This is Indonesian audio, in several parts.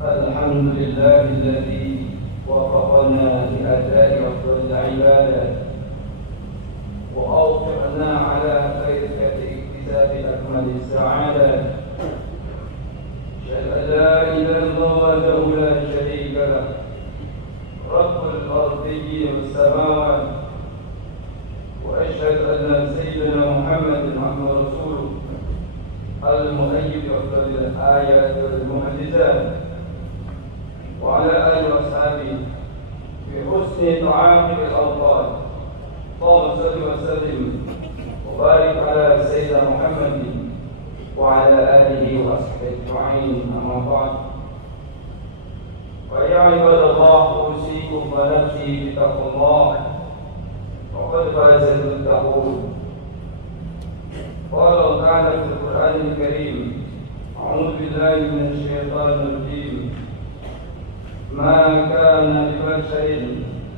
الحمد لله الذي وفقنا لأداء أفضل العبادات وأوفقنا على طريقة اكتساب أكمل السعادة. أشهد أن لا إله إلا الله وحده لا شريك الميزان وعلى آله وأصحابه بحسن تعاقب الأوطان. اللهم صل وسلم وبارك على سيدنا محمد وعلى آله وصحبه أجمعين. أما بعد، فيا عباد الله، أوصيكم ونفسي بتقوى الله، وقد فاز المتقون. قال الله تعالى في القرآن الكريم: أعوذ بالله من الشيطان الرجيم. ما كان لبشر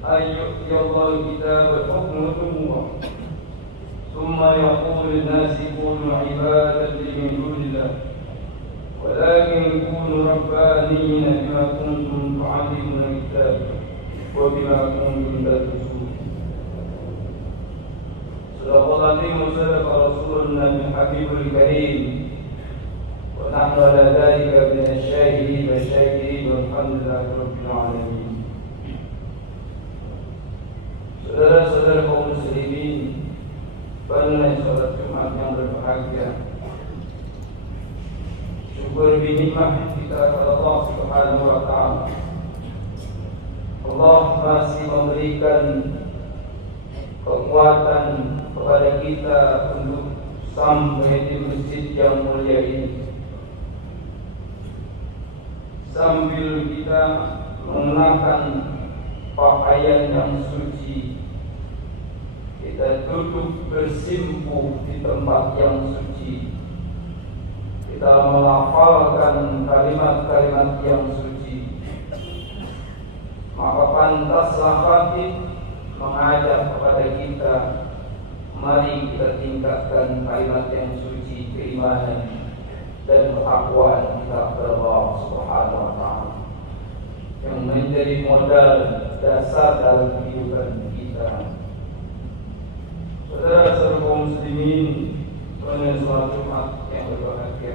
أن يؤتي الله الكتاب الحكم والنبوة ثم يقول للناس كونوا عبادا لي من دون الله ولكن كونوا ربانيين بما كنتم تعلمون الكتاب وبما كنتم تدرسون. صدق الله العظيم وصدق رسولنا الحبيب الكريم، ونحن على ذلك من الشاهدين والشاكرين والحمد لله رب العالمين. Saudara-saudara kaum muslimin, pada sholat Jumat yang berbahagia, syukur binikmah kita kepada Allah Subhanahu wa Ta'ala. Allah masih memberikan kekuatan kepada kita untuk sampai di masjid yang mulia ini, sambil kita mengenakan pakaian yang suci. Kita duduk bersimpuh di tempat yang suci. Kita melafalkan kalimat-kalimat yang suci. Maka pantaslah khatib mengajak kepada kita, mari kita tingkatkan kalimat yang suci, keimanan dan ketakwaan kita kepada Allah Subhanahu wa Ta'ala, yang menjadi modal dasar dalam kehidupan kita. Saudara-saudara kaum muslimin, pada sholat Jumat yang berbahagia,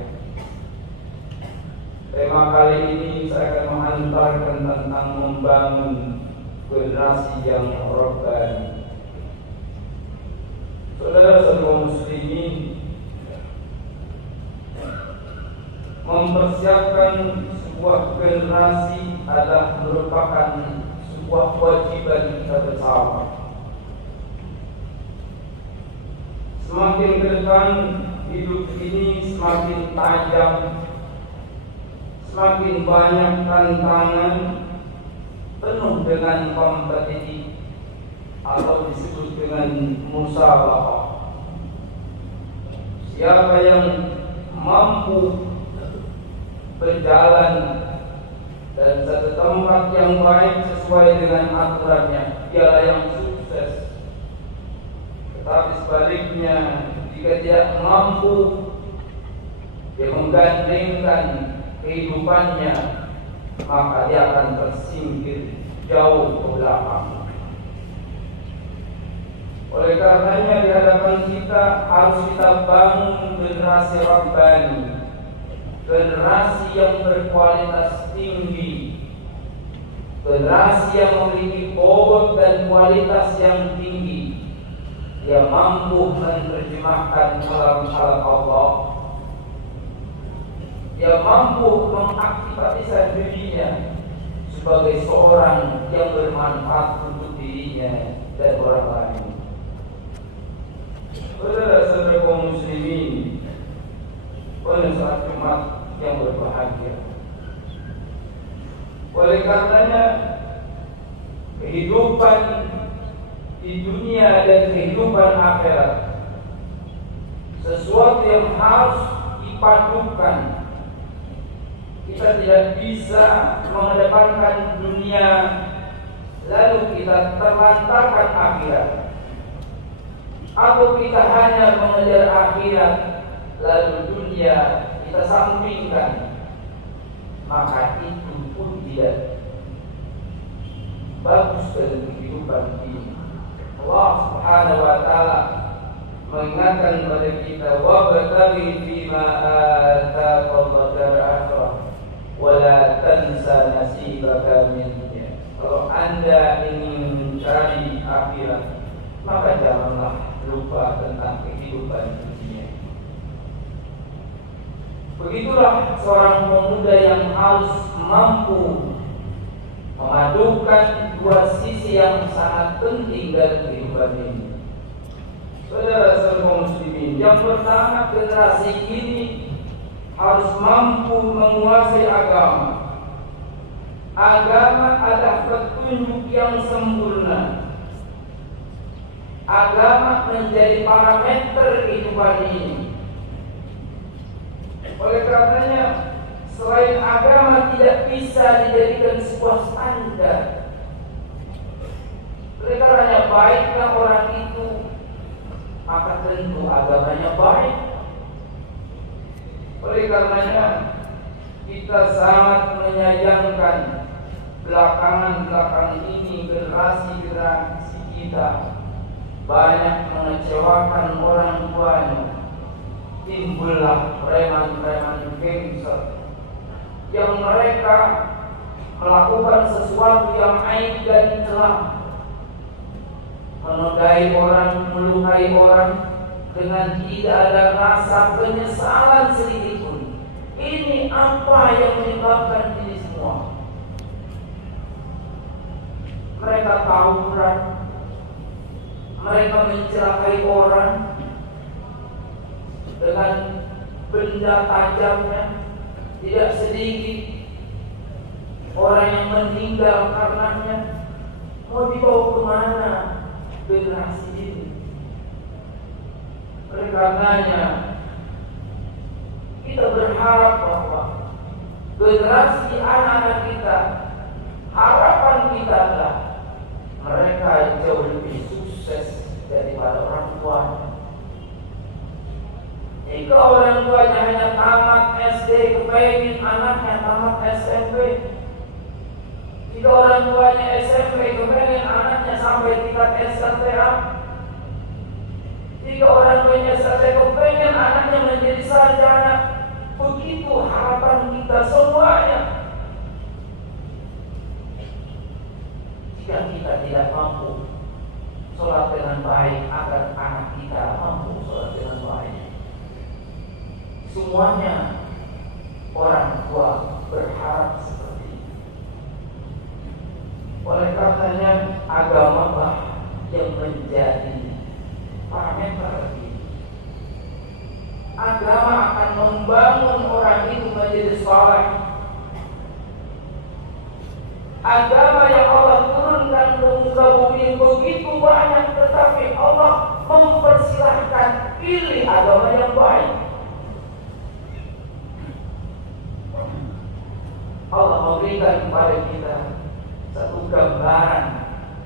tema kali ini saya akan menghantarkan tentang membangun generasi yang rabbani. Saudara-saudara kaum muslimin, mempersiapkan sebuah generasi adalah merupakan sebuah kewajiban kita bersama. Semakin ke depan hidup ini semakin tajam, semakin banyak tantangan, penuh dengan kompetisi atau disebut dengan musabaqah. Siapa yang mampu berjalan dan satu tempat yang baik sesuai dengan aturannya, dialah yang sukses. Tetapi sebaliknya, jika tidak mampu dia menggandengkan kehidupannya, maka dia akan tersingkir jauh ke belakang. Oleh karenanya di hadapan kita harus kita bangun generasi rabbani, generasi yang berkualitas tinggi, generasi yang memiliki bobot dan kualitas yang tinggi. Dia mampu menerjemahkan kalam-kalam Allah. Dia mampu mengaktifkan dirinya sebagai seorang yang bermanfaat untuk dirinya dan orang lain. Saudara-saudara kaum muslimin, pada saat Jumat yang berbahagia, oleh karenanya kehidupan di dunia dan kehidupan akhirat sesuatu yang harus dipadukan. Kita tidak bisa mengedepankan dunia lalu kita terlantarkan akhirat, atau kita hanya mengejar akhirat lalu dunia kita sampingkan, maka itu pun tidak bagus dalam kehidupan ini. Allah Subhanahu wa Ta'ala mengingatkan kepada kita, wabtaghi fima ataka Allahu al-akhirah wa la tansa nasibaka minha. Kalau Anda ingin mencari akhirat, maka janganlah lupa tentang kehidupan dunia. Begitulah seorang pemuda yang harus mampu memadukan dua sisi yang sangat penting dalam kehidupan ini. Saudara-saudara muslimin, yang pertama, generasi ini harus mampu menguasai agama. Agama adalah petunjuk yang sempurna. Agama menjadi parameter kehidupan ini. Oleh karenanya, selain agama tidak bisa dijadikan sebuah standar. Oleh karenanya, baiklah orang itu, maka tentu agamanya baik. Oleh karenanya, kita sangat menyayangkan belakangan ini generasi kita banyak mengecewakan orang tuanya. Timbullah preman-preman gangster yang mereka melakukan sesuatu yang aib dan celah, menodai orang, melukai orang dengan tidak ada rasa penyesalan sedikit pun. Ini apa yang menyebabkan ini semua? Mereka tawuran, mereka mencelakai orang dengan benda tajamnya. Tidak sedikit orang yang meninggal karenanya. Mau dibawa kemana generasi ini? Oleh karenanya, kita berharap bahwa generasi anak-anak kita, harapan kita adalah mereka jauh lebih sukses daripada orang tuanya. Jika orang tuanya hanya tamat SD, kepengin anaknya tamat SMP. Jika orang tuanya SMP, kepengin anaknya sampai tingkat SLTA. Jika orang tuanya SLTA, kepengin anaknya menjadi sarjana. Begitu harapan kita semuanya. Jika kita tidak mampu sholat dengan baik, agar anak kita mampu sholat dengan baik. Semuanya orang tua berharap seperti itu. Oleh karenanya, agamalah yang menjadi parameter ini. Agama akan membangun orang itu menjadi saleh. Agama yang Allah turunkan ke muka bumi begitu banyak, tetapi Allah mempersilahkan pilih agama yang baik. Allah memberikan kepada kita satu gambaran,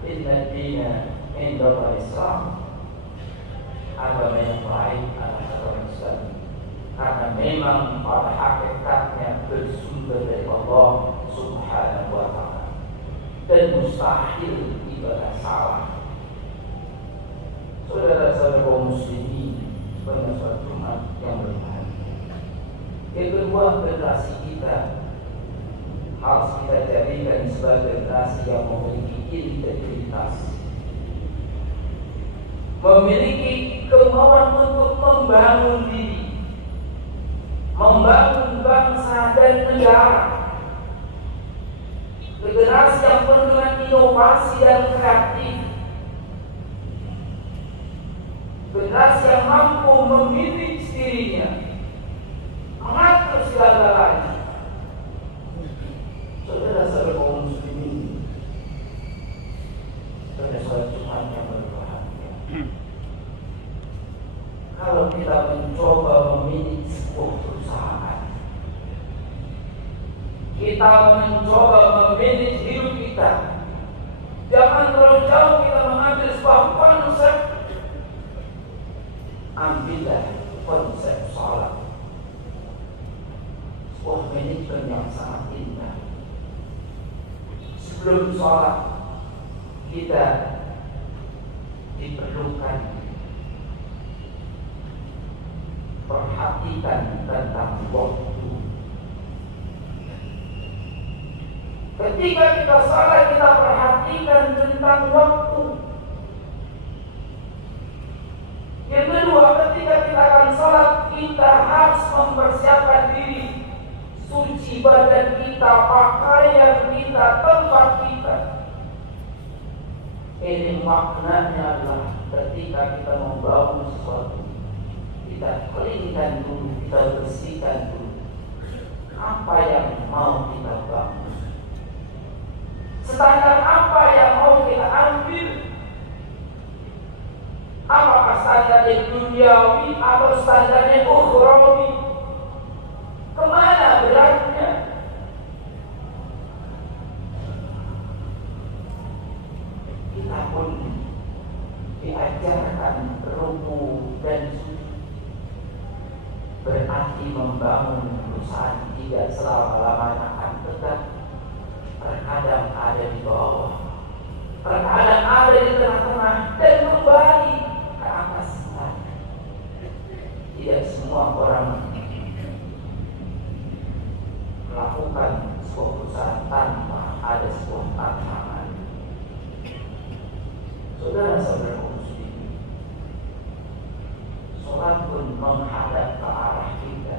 inna dina indallahi Islam. Agama yang baik adalah agama Islam, karena memang pada hakikatnya bersumber dari Allah Subhanahu wa ta'ala, dan mustahil ibadah salah. Saudara-saudara kaum muslimin pada sholat Jumat yang berbahagia, yang kedua, generasi kita harus kita jadikan sebagai generasi yang memiliki integritas, memiliki kemauan untuk membangun diri, membangun bangsa dan negara. Generasi yang penuh dengan inovasi dan kreatif, generasi yang mampu memilih dirinya, mengatur segala-galanya. Saudara-saudara kaum muslimin, pada sholat Jumat yang berbahagia, kalau kita mencoba memiliki sebuah perusahaan, kita mencoba memilih hidup kita, jangan terlalu jauh kita mengambil sebuah konsep. Ambillah konsep sholat, sebuah manajemen yang sangat indah. Sebelum sholat, kita diperlukan perhatikan tentang waktu. Ketika kita sholat, kita perhatikan tentang waktu. Yang kedua, ketika kita akan sholat, kita harus mempersiapkan diri suci badan kita, pakaian kita, tempat kita. Ini maknanya adalah ketika kita membangun sesuatu, kita keringkan dulu, kita bersihkan dulu apa yang mau kita bangun, standar apa yang mau kita ambil. Apakah standarnya duniawi atau standarnya ukhrawi? Kemana beratnya? Kita pun diajarkan ruku dan suci. Berarti membangun perusahaan tidak selama-lamanya akan tegak. Terkadang ada di bawah, terkadang ada di tengah-tengah, dan kembali ke atas. Tidak semua orang melakukan sebuah perusahaan tanpa ada sebuah tantangan. Saudara-saudara muslim, sholat pun menghadap ke arah kita.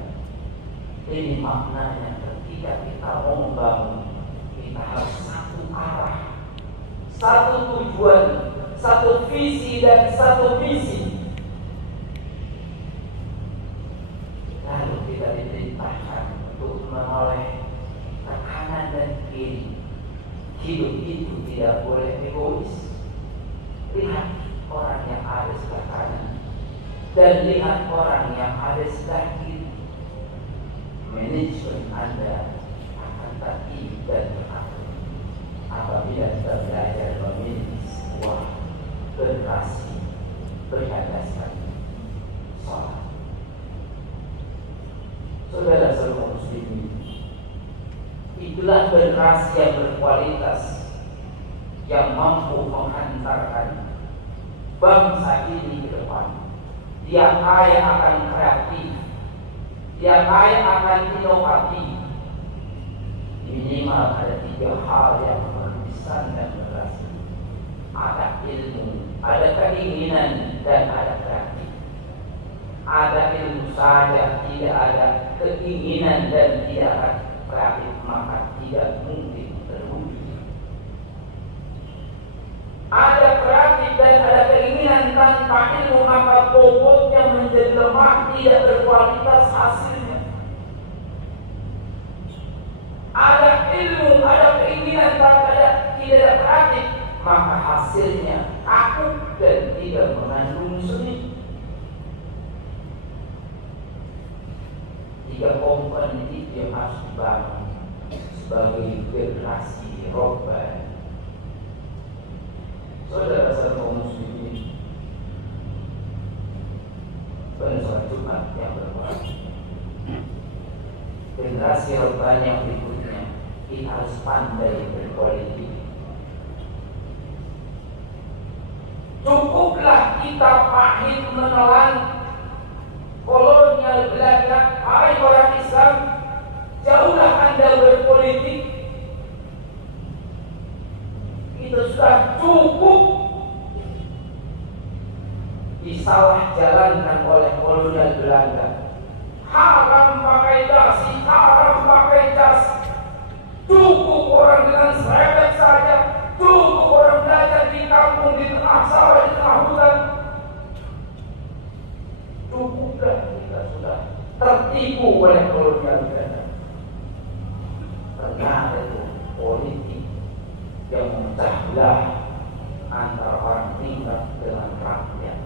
Ini maknanya ketika kita mau membangun, kita harus satu arah, satu tujuan, satu visi dan satu misi. Lalu kita diperintahkan untuk menoleh ke kanan dan kiri. Hidup itu tidak boleh egois. Lihat orang yang ada sebelah kanan dan lihat orang yang ada sebelah kiri. Manajemen Anda akan tertib dan teratur apabila kita belajar memiliki sebuah generasi berdasarkan sholat. Saudara-saudara muslimin, itulah generasi yang berkualitas, yang mampu menghantarkan bangsa ini ke depan. Dia kaya akan kreatif, dia kaya akan inovatif. Minimal ada 3 hal yang berkesan dan berhasil: ada ilmu, ada keinginan, dan ada kreatif. Ada ilmu saja, tidak ada keinginan dan tidak ada kreatif, maka tidak mungkin terwujud. Ada kreatif dan ada keinginan tanpa ilmu, maka bobotnya menjadi lemah, tidak berkualitas hasilnya. Ada ilmu, ada keinginan tanpa tidak ada kreatif, maka hasilnya kaku dan tidak mengandung seni. 3 komponen itu yang harus dibangun sebagai generasi robbani. Saudara-saudara muslimin, pada sholat Jumat yang berbahagia, generasi robbani yang berikutnya, kita harus pandai berpolitik. Cukuplah kita pahit menelan kolonial Belanda. Hai orang Islam, jauhlah Anda berpolitik. Itu sudah cukup disalah jalankan oleh kolonial Belanda. Haram pakai dasi, haram pakai jas. Cukup orang dengan serepet saja. Cukup orang belajar di kampung, di tengah sawah, di tengah hutan. Cukuplah kita sudah tertipu oleh kolonial Belanda. Ternyata itu politik yang memecah belah antara orang tinggal dengan rakyat.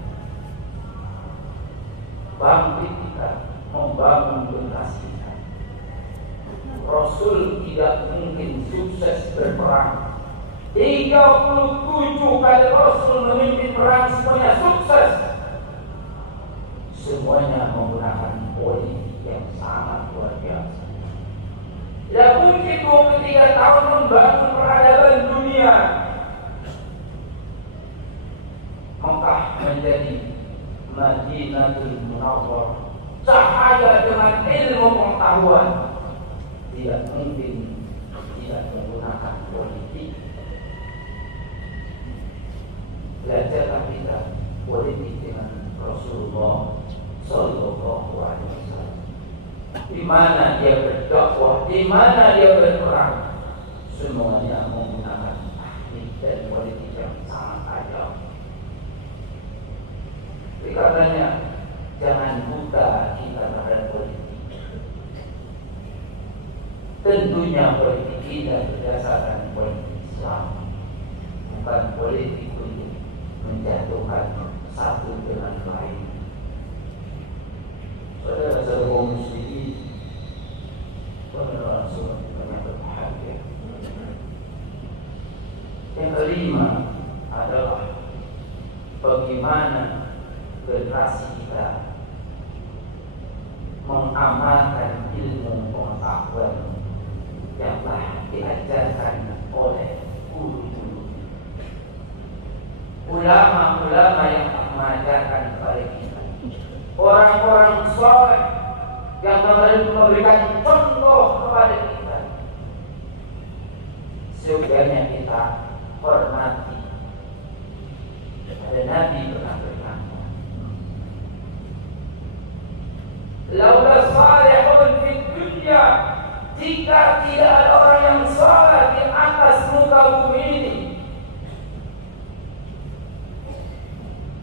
Bangkit kita membangun generasi kita. Rasul tidak mungkin sukses berperang. 37 kali Rasul memimpin perang, semuanya sukses. Semuanya menggunakan politik yang sangat luar biasa. Tidak mungkin 23 tahun membangun peradaban dunia. Mekah menjadi Madinatul Munawwarah, cahaya dengan ilmu pengetahuan. Tidak mungkin tidak menggunakan politik. Belajarlah kita politik dengan Rasulullah Sallallahu Alaihi Wasallam. di mana dia berdakwah, di mana dia berperang, semuanya menggunakan teknik dan politik yang sangat tajam. Katanya jangan buta kita terhadap politik. Tentunya politik kita berdasarkan politik Islam, bukan politik untuk menjatuhkan satu dengan lain. Saudara-saudara kaum muslimin, langsung banyak berbahagia. Yang kelima adalah bagaimana generasi kita mengamalkan ilmu pengetahuan yang telah diajarkan oleh guru-guru, ulama-ulama yang mengajarkan kepada kita, orang-orang saleh yang memberikan contoh kepada kita. Seyogianya kita hormati. Ada Nabi pernah berkata, "Laula salihun fid dunya," jika tidak ada orang yang saleh di atas muka bumi ini,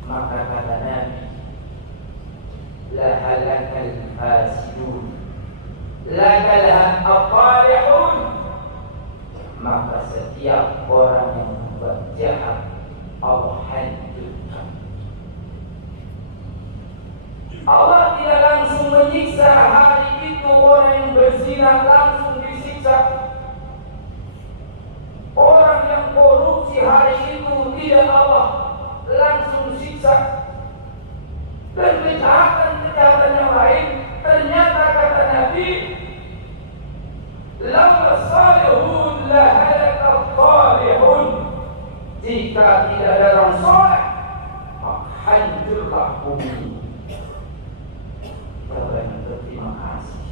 maka kata Nabi, la halakal fasidun lakalah aqalihun, maka setiap orang yang berbuat jahat Allah hancurkan. Allah tidak langsung menyiksa hari itu orang yang berzina, langsung disiksa. Orang yang korupsi hari itu tidak Allah langsung siksa. Dan kejahatan-kejahatan yang lain, ternyata kata Nabi, "Laula salihun la halaka salihun." Jika tidak ada orang saleh, maka hancurlah bumi. Kita berterima kasih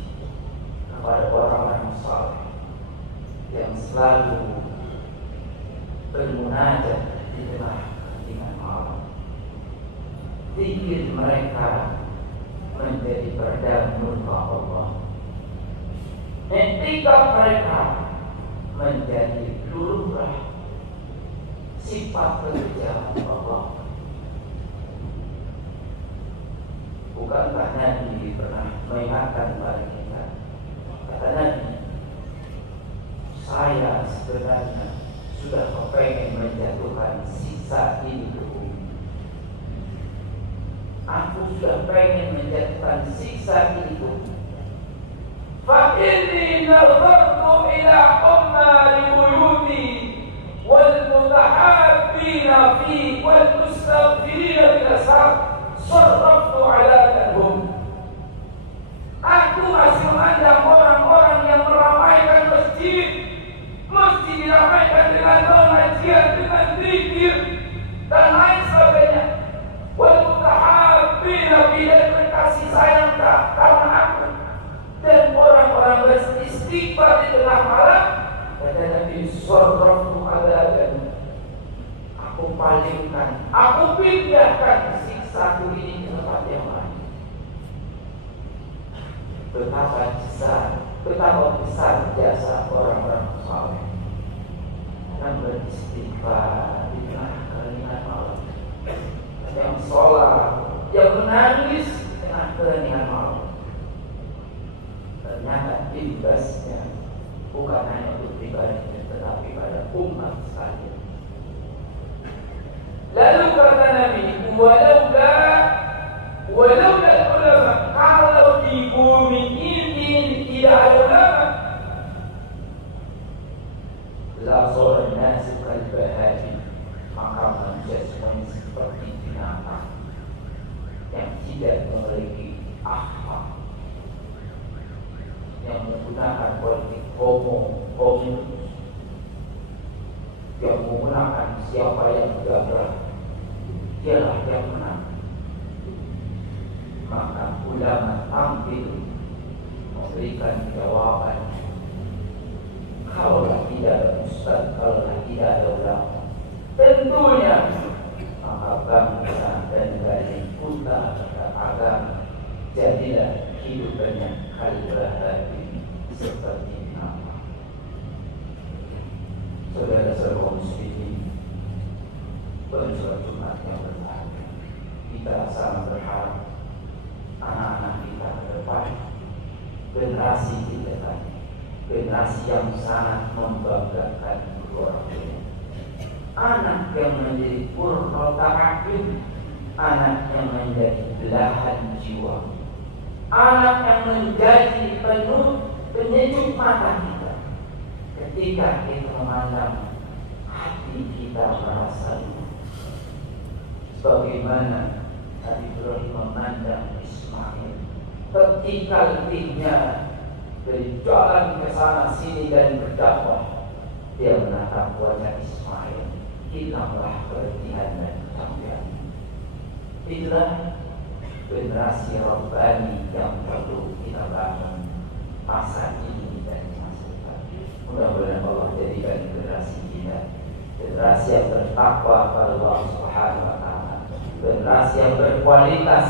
kepada orang-orang saleh yang selalu bermunajat di tengah kepentingan malam. Zikir mereka menjadi peredam murka Allah. Etika mereka menjadi lurah sifat pekerjaan Allah. Bukankah Nabi pernah mengingatkan kepada kita? Kata Nabi, saya sebenarnya sudah kepengen menjatuhkan siksa ini ke bumi. Aku sudah pengen menjatuhkan siksa ini ke bumi. Fa inni nazartu ila ummari buyuti wal mutahabbina fi wal mustaghfirina bil ashar sarraftu ala lahum. Aku masih memandang orang-orang yang meramaikan masjid. Masjid diramaikan dengan pengajian, dengan zikir dan lain sebagainya. Wal mutahabbina fi, kasih sayang karena aku. Dan orang-orang beristighfar di tengah malam, kata Nabi, sarraftu ala lahum. Aku palingkan, aku pindahkan siksa ini ke tempat yang lain. Betapa besar jasa orang-orang saleh yang beristighfar di tengah keheningan malam, yang sholat, yang menangis di tengah keheningan malam. Ternyata imbasnya bukan hanya untuk pribadinya, tetapi pada umat sekalian. Lalu kata Nabi, walaula ulama, kalau di bumi ini tidak ada ulama, la sara nasu kal bahari, maka manusia semuanya seperti binatang yang tidak memiliki akhlak, yang menggunakan politik homo, yang menggunakan siapa yang gagal dialah yang menang. Maka ulama tampil memberikan jawaban. Kalaulah tidak ada ustaz, kalaulah tidak ada ulama, tentunya maka bangsa dan negara ini buta terhadap agama. Jadilah hidup banyak kali pada sholat Jumat yang berbahagia. Kita sangat berharap anak-anak kita ke depan, generasi kita tadi, generasi yang sangat membanggakan orang tua, anak yang menjadi purna ta'akyun, anak yang menjadi belahan jiwa, anak yang menjadi penyejuk mata kita ketika kita memandang, hati kita merasa sebagaimana Nabi Ibrahim memandang Ismail ketika letihnya berjalan ke sana sini dan berdakwah, dia menatap wajah Ismail, hilanglah keletihan dan kecapean. Itulah generasi Rabbani yang perlu kita bangun masa ini dan masa depan. Mudah-mudahan Allah jadikan generasi kita generasi yang bertakwa kepada Allah Subhanahu wa Ta'ala, generasi yang berkualitas,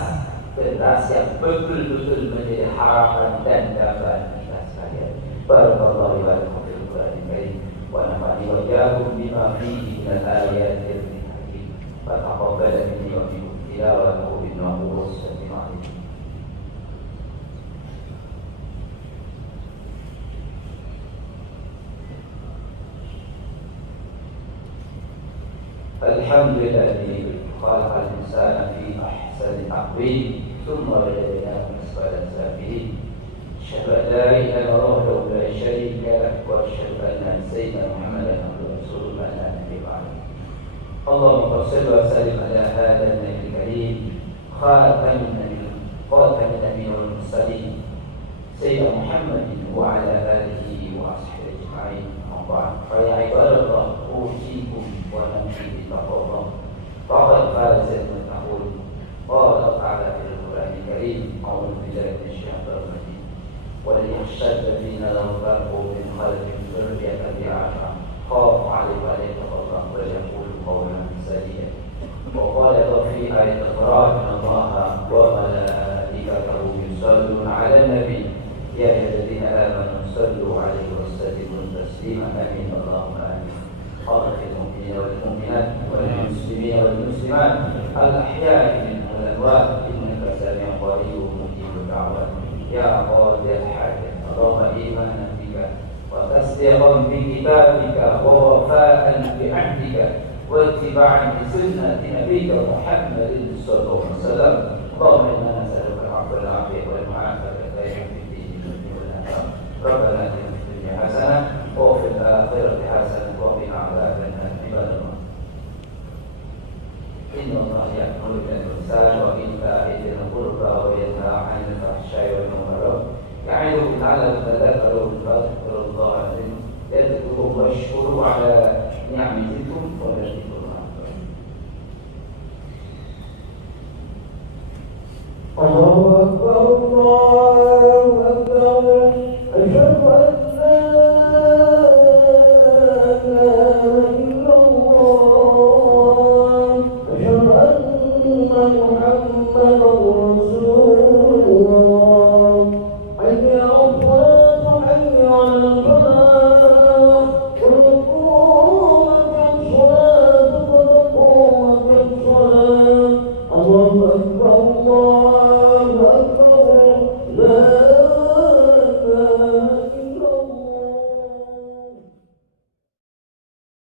generasi yang betul-betul menjadi harapan dan dambaan kita sekalian. Barakallahu wa lakum fil Qur'anil Karim wa nafa'ani wa iyyakum bima fihi minal ayatil hakim. Wa taqabbal minni wa minkum tilawatahu innahu huwas samiul alim. Alhamdulillah خلق الإنسان في أحسن تقويم ثم رددناه أسفل سافلين. أشهد أن لا إله إلا الله وحده لا شريك له وأشهد أن سيدنا محمدا عبده ورسوله لا نبي بعده. اللهم صل وسلم على هذا النبي الكريم خاتم النبيين والمرسلين سيدنا محمد وعلى آله وأصحابه أجمعين. أما بعد فيا عباد الله أوصيكم ونفسي بتقوى الله. فقد قال سيدنا المتقون قال تعالى في القرآن الكريم أعوذ بالله من الشيطان الرجيم وليخشى الذين لو تركوا من خلفهم ذرية ضعافا خافوا عليهم فليتقوا الله وليقولوا قولا سديدا. وقال في آية أخرى إن الله وملائكته يصلون على النبي يا أيها الذين آمنوا صلوا عليه وسلموا تسليما آمين اللهم آمين. حضرة المؤمنين والمؤمنات والمسلمين والمسلمات الأحياء منهم والأموات إنك سميع قريب مجيب الدعوات يا قاضي الحاجة. اللهم إيمانا بك وتصديقا بكتابك ووفاء بعهدك واتباعا لسنة نبيك محمد صلى الله عليه وسلم. اللهم إنا نسألك العفو والعافية والمعافاة في الدين والآخرة. ربنا آتنا في الدنيا حسنة وفي الآخرة حسنة وقنا عذاب النار. عباد الله إن الله يأمر بالإحسان وإيتاء ذي القربى وينهى عن الفحشاء والمنكر يعظكم لعلكم تذكرون. فاذكروا الله العظيم يذكركم واشكروا على نعمتكم ولذكر الله أكبر الله أكبر أشهد أن لا إله إلا الله أشهد أن محمدا رسول